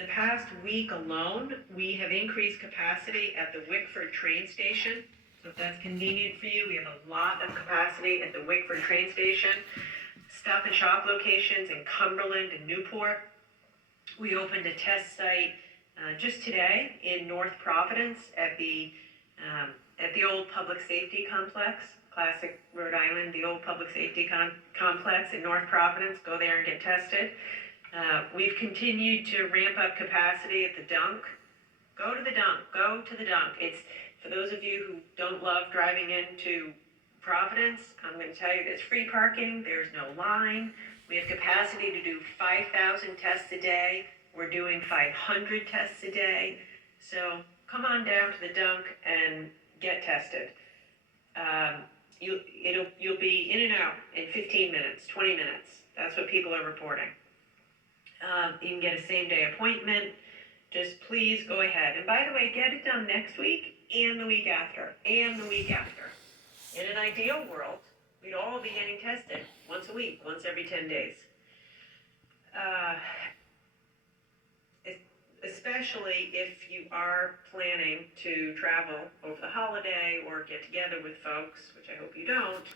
The past week alone, we have increased capacity at the Wickford train station. So if that's convenient for you, we have a lot of capacity at the Wickford train station. Stop and Shop locations in Cumberland and Newport. We opened a test site just today in North Providence at the old public safety complex, classic Rhode Island, the old public safety complex in North Providence. Go there and get tested. We've continued to ramp up capacity at the Dunk. Go to the Dunk. Go to the Dunk. It's for those of you who don't love driving into Providence. I'm going to tell you there's free parking. There's no line. We have capacity to do 5,000 tests a day. We're doing 500 tests a day. So come on down to the Dunk and get tested. You'll be in and out in 15 minutes, 20 minutes. That's what people are reporting. You can get a same-day appointment. Just please go ahead. And by the way, get it done next week and the week after, and the week after. In an ideal world, we'd all be getting tested once a week, once every 10 days. Especially if you are planning to travel over the holiday or get together with folks, which I hope you don't,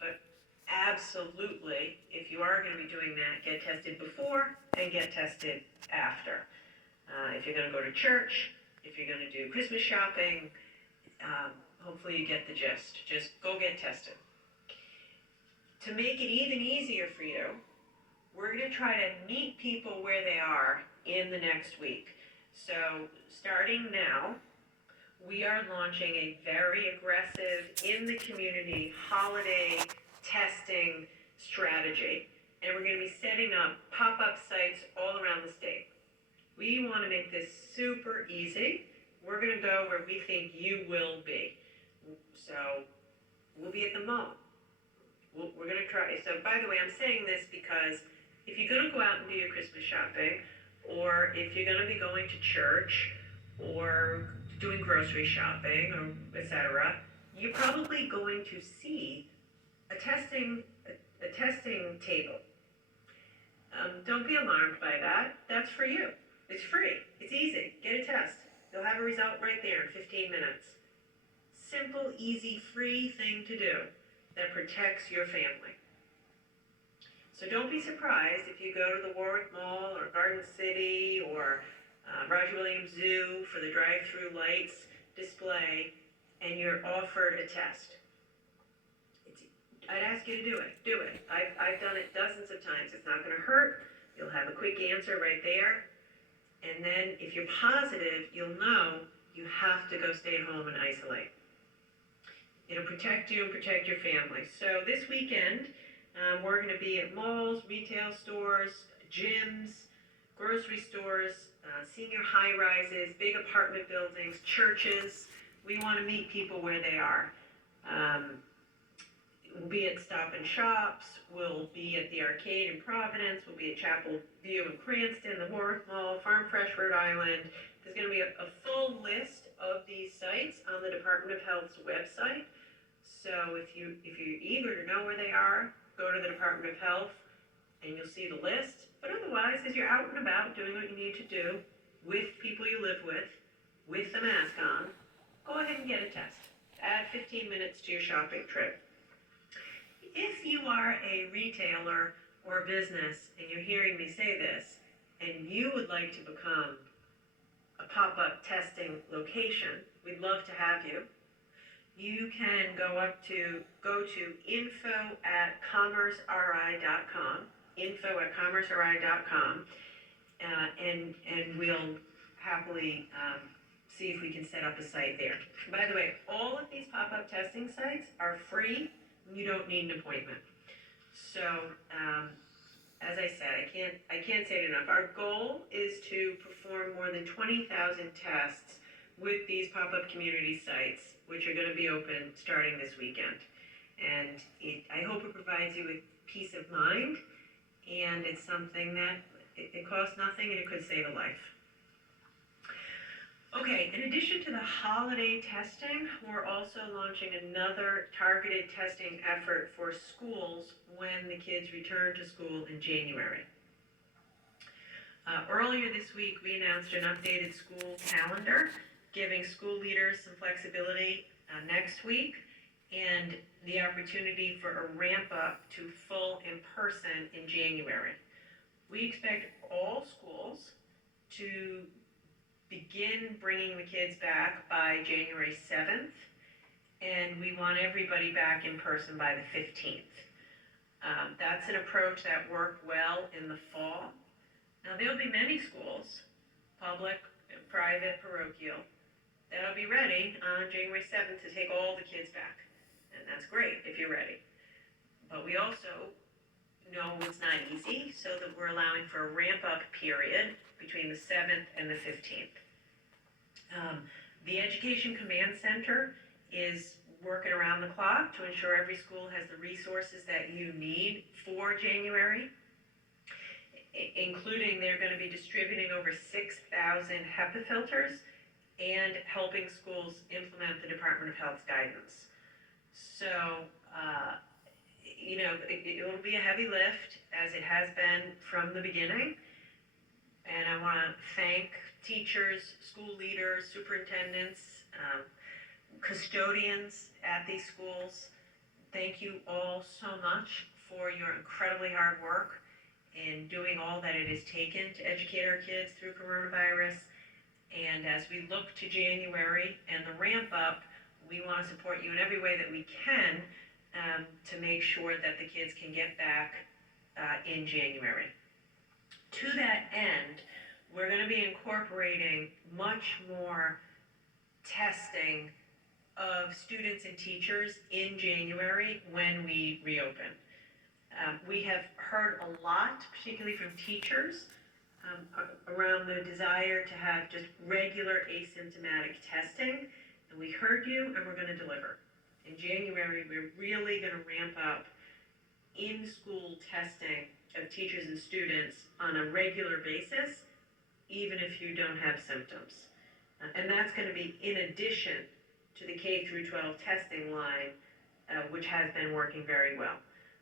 but absolutely, if you are going to be doing that, get tested before and get tested after. If you're going to go to church, if you're going to do Christmas shopping, hopefully you get the gist. Just go get tested. To make it even easier for you, we're going to try to meet people where they are in the next week. So starting now, we are launching a very aggressive, in the community, holiday testing strategy. And we're going to be setting up pop-up sites all around the state. We want to make this super easy. We're going to go where we think you will be. So we'll be at the mall. We're going to try. So by the way, I'm saying this because if you're going to go out and do your Christmas shopping, or if you're going to be going to church, or doing grocery shopping, or etc., you're probably going to see a testing table. Don't be alarmed by that. That's for you. It's free. It's easy. Get a test. You'll have a result right there in 15 minutes. Simple, easy, free thing to do that protects your family. So don't be surprised if you go to the Warwick Mall or Garden City or Roger Williams Zoo for the drive-through lights display and you're offered a test. I'd ask you to do it. Do it. I've done it dozens of times. It's not going to hurt. You'll have a quick answer right there. And then if you're positive, you'll know you have to go stay at home and isolate. It'll protect you and protect your family. So this weekend, we're going to be at malls, retail stores, gyms, grocery stores, senior high-rises, big apartment buildings, churches. We want to meet people where they are. We'll be at Stop and Shops, we'll be at the Arcade in Providence, we'll be at Chapel View in Cranston, the Warwick Mall, Farm Fresh Rhode Island. There's going to be a full list of these sites on the Department of Health's website. So if you're eager to know where they are, go to the Department of Health and you'll see the list. But otherwise, as you're out and about doing what you need to do with people you live with the mask on, go ahead and get a test. Add 15 minutes to your shopping trip. If you are a retailer or a business and you're hearing me say this, and you would like to become a pop-up testing location, we'd love to have you. You can go to info@commerceri.com, info@commerceri.com, and we'll happily see if we can set up a site there. By the way, all of these pop-up testing sites are free. You don't need an appointment. So, as I said, I can't say it enough. Our goal is to perform more than 20,000 tests with these pop-up community sites, which are going to be open starting this weekend. And I hope it provides you with peace of mind, and it's something that it costs nothing and it could save a life. Okay, in addition to the holiday testing, we're also launching another targeted testing effort for schools when the kids return to school in January. Earlier this week, we announced an updated school calendar, giving school leaders some flexibility next week and the opportunity for a ramp up to full in-person in January. We expect all schools to begin bringing the kids back by January 7th, and we want everybody back in person by the 15th. That's an approach that worked well in the fall. Now, there'll be many schools, public, private, parochial, that'll be ready on January 7th to take all the kids back. And that's great if you're ready. But we also know it's not easy, so that we're allowing for a ramp-up period between the 7th and the 15th. The Education Command Center is working around the clock to ensure every school has the resources that you need for January, including they're going to be distributing over 6,000 HEPA filters and helping schools implement the Department of Health's guidance. So, it'll be a heavy lift, as it has been from the beginning. And I want to thank teachers, school leaders, superintendents, custodians at these schools. Thank you all so much for your incredibly hard work in doing all that it has taken to educate our kids through coronavirus. And as we look to January and the ramp up, we want to support you in every way that we can to make sure that the kids can get back in January. To that end, we're going to be incorporating much more testing of students and teachers in January when we reopen. We have heard a lot, particularly from teachers, around the desire to have just regular asymptomatic testing. And we heard you, and we're going to deliver. In January, we're really going to ramp up in-school testing of teachers and students on a regular basis, even if you don't have symptoms. And that's going to be in addition to the K through 12 testing line, which has been working very well.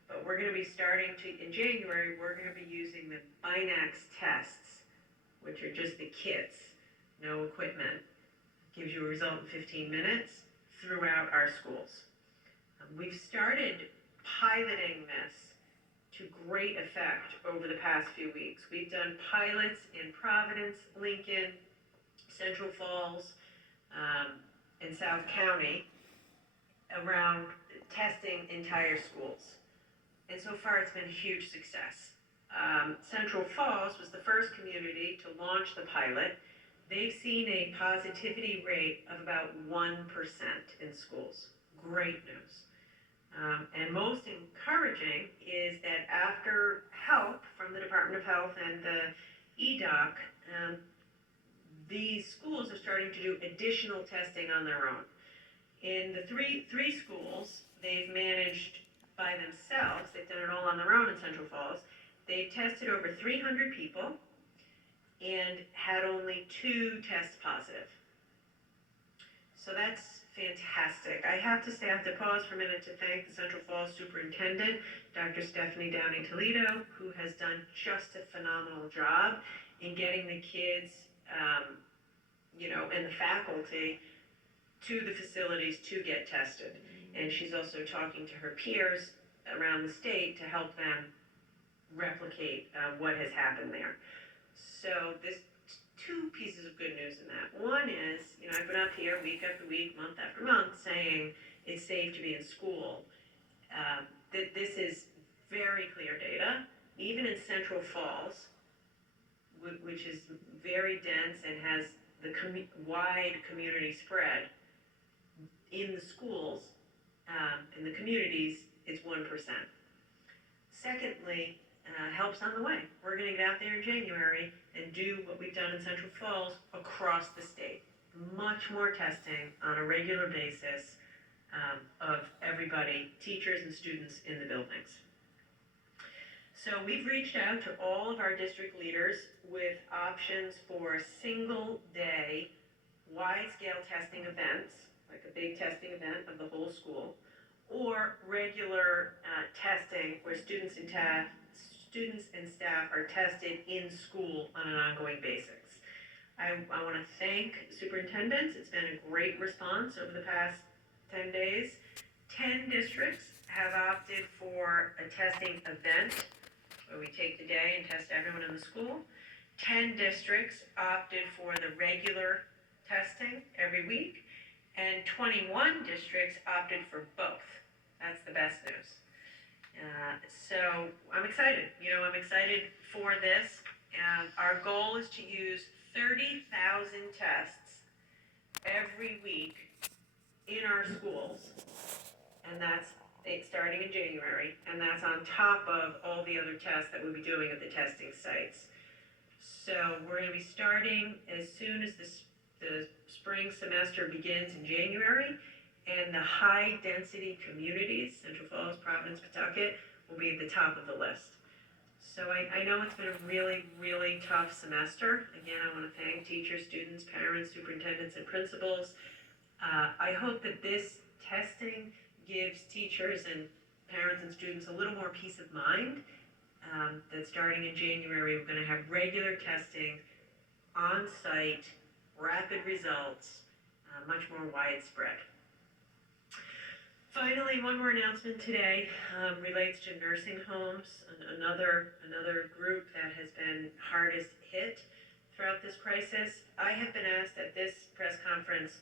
But we're going to be in January, we're going to be using the Binax tests, which are just the kits, no equipment. Gives you a result in 15 minutes throughout our schools. We've started piloting this to great effect over the past few weeks. We've done pilots in Providence, Lincoln, Central Falls, and South County around testing entire schools. And so far it's been a huge success. Central Falls was the first community to launch the pilot. They've seen a positivity rate of about 1% in schools. Great news. And most encouraging is that after help from the Department of Health and the EDOC, these schools are starting to do additional testing on their own. In the three schools, they've managed by themselves, they've done it all on their own in Central Falls, they've tested over 300 people and had only 2 test positive. So that's fantastic. I have to say, I have to pause for a minute to thank the Central Falls Superintendent, Dr. Stephanie Downey Toledo, who has done just a phenomenal job in getting the kids, and the faculty to the facilities to get tested. And she's also talking to her peers around the state to help them replicate what has happened there. So there's 2 pieces of good news in that. One is, I've been up here week after week, month after month, saying it's safe to be in school. That this is very clear data. Even in Central Falls, which is very dense and has the wide community spread, in the schools, in the communities, it's 1%. Secondly, help's on the way. We're going to get out there in January and do what we've done in Central Falls across the state. Much more testing on a regular basis of everybody, teachers and students in the buildings. So we've reached out to all of our district leaders with options for single-day, wide-scale testing events, like a big testing event of the whole school, or regular testing where students and students and staff are tested in school on an ongoing basis. I want to thank superintendents. It's been a great response over the past 10 days. 10 districts have opted for a testing event where we take the day and test everyone in the school. 10 districts opted for the regular testing every week, and 21 districts opted for both. That's the best news. So I'm excited. I'm excited for this. Our goal is to use 30,000 tests every week in our schools, and that's starting in January, and that's on top of all the other tests that we'll be doing at the testing sites. So we're going to be starting as soon as the spring semester begins in January, and the high-density communities, Central Falls, Providence, Pawtucket, will be at the top of the list. So I know it's been a really, really tough semester. Again, I want to thank teachers, students, parents, superintendents, and principals. I hope that this testing gives teachers and parents and students a little more peace of mind that starting in January, we're going to have regular testing, on-site, rapid results, much more widespread. Finally, one more announcement today relates to nursing homes, another group that has been hardest hit throughout this crisis. I have been asked at this press conference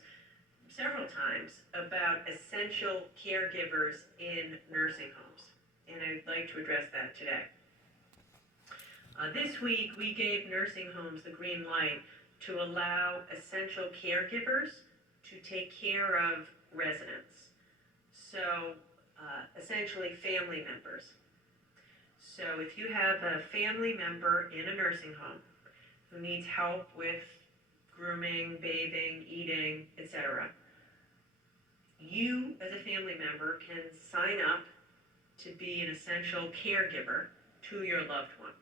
several times about essential caregivers in nursing homes, and I'd like to address that today. This week, we gave nursing homes the green light to allow essential caregivers to take care of residents. So, essentially family members. So if you have a family member in a nursing home who needs help with grooming, bathing, eating, etc., you as a family member can sign up to be an essential caregiver to your loved one.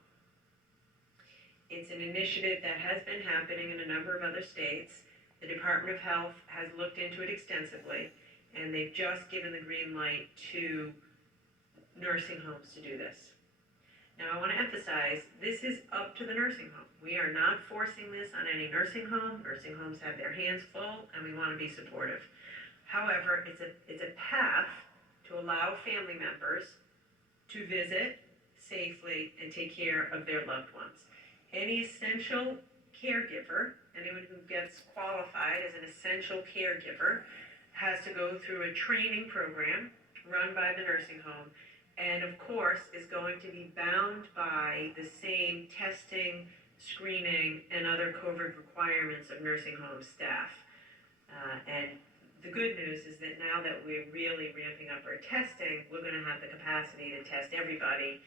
It's an initiative that has been happening in a number of other states. The Department of Health has looked into it extensively, and they've just given the green light to nursing homes to do this. Now, I want to emphasize, this is up to the nursing home. We are not forcing this on any nursing home. Nursing homes have their hands full, and we want to be supportive. However, it's a path to allow family members to visit safely and take care of their loved ones. Any essential caregiver, anyone who gets qualified as an essential caregiver, has to go through a training program run by the nursing home, and of course is going to be bound by the same testing, screening, and other COVID requirements of nursing home staff. And the good news is that now that we're really ramping up our testing, we're going to have the capacity to test everybody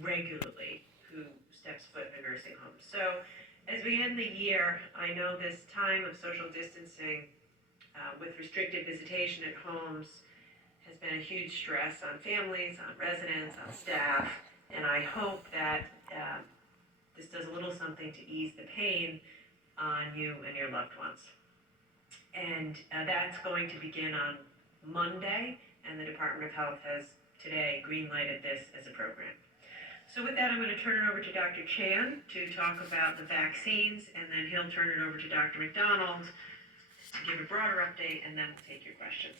regularly who steps foot in a nursing home. So as we end the year, I know this time of social distancing with restricted visitation at homes has been a huge stress on families, on residents, on staff, and I hope that this does a little something to ease the pain on you and your loved ones. And that's going to begin on Monday, and the Department of Health has today green-lighted this as a program. So with that, I'm going to turn it over to Dr. Chan to talk about the vaccines, and then he'll turn it over to Dr. McDonald to give a broader update, and then we'll take your questions.